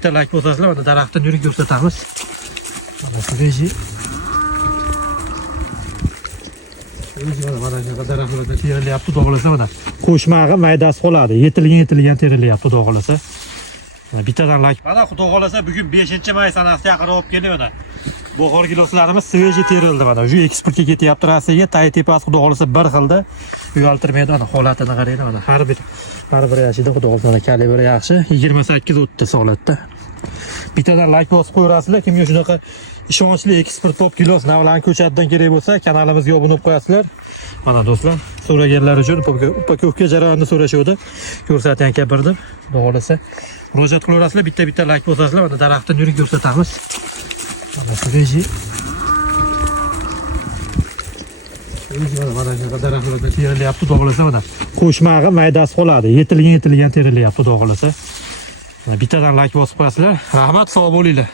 Bitta like bosasizlar, mana daraxtdan yurib ko'rsatamiz. Mana sveji. Mana daraxtlardan terilyapti, to'g'rilasa mana. Qo'shmag'i maydasi qoladi. Yetilgan terilyapti, to'g'rilasa. Bittadan like. Mana xudo xolasa bugun 5-may sanasi yaqin olib keldi mana. Bahor giloslarimiz sveji terildi mana. Shu eksportga ketyapti Rossiyaga. Tay tepasi xudo xolasa bir xilda. Uyaltirmaydi mana, holatini qaraydi mana. Har bir yashida xudo xolasa kalibri yaxshi. 28 o'tdi holatda. Bittadan like bosib qo'yasizlar. Kimga shunaqa ishonchli eksport top gilos navlan ko'chatdan kerak bo'lsa, kanalimizga obuna bo'lib qo'yasizlar. Mana do'stlar, so'raganlar uchun upakovka jarayonini so'rashuvdi. Ko'rsatgan kabirdim. Xudo xolasa murojaat qilaverasizlar, bitta like bosasizlar, mana daraxtdan yurib ko'rsatamiz. Mana sveji. Mana daraxtlardan terilyapti, to'g'rilasa mana. Qo'shmag'i maydasi qoladi. Yetilgan terilyapti, to'g'rilasa. Bittadan like bosib qo'yasizlar. Rahmat, sog' bo'linglar.